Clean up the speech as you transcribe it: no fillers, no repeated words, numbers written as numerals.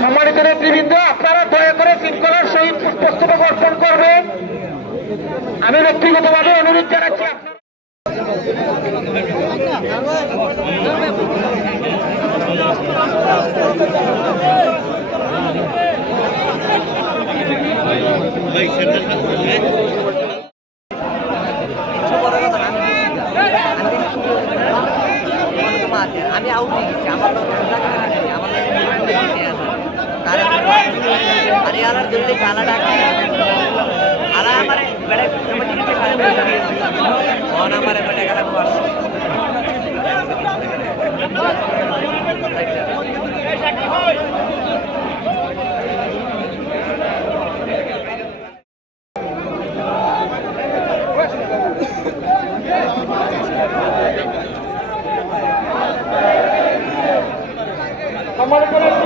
সম্মানিত নেতৃবৃন্দ, আপনারা দয়া করে শৃঙ্খলার সহিত পুষ্পস্তবক অর্পণ করবেন। আমি ব্যক্তিগতভাবে অনুরোধ জানাচ্ছি আমি আউট হয়ে গেছি আমার আর দিল্লি চালা ডাকা আলা আমার বেড়ে আমার বেটা গেল সম্মানিত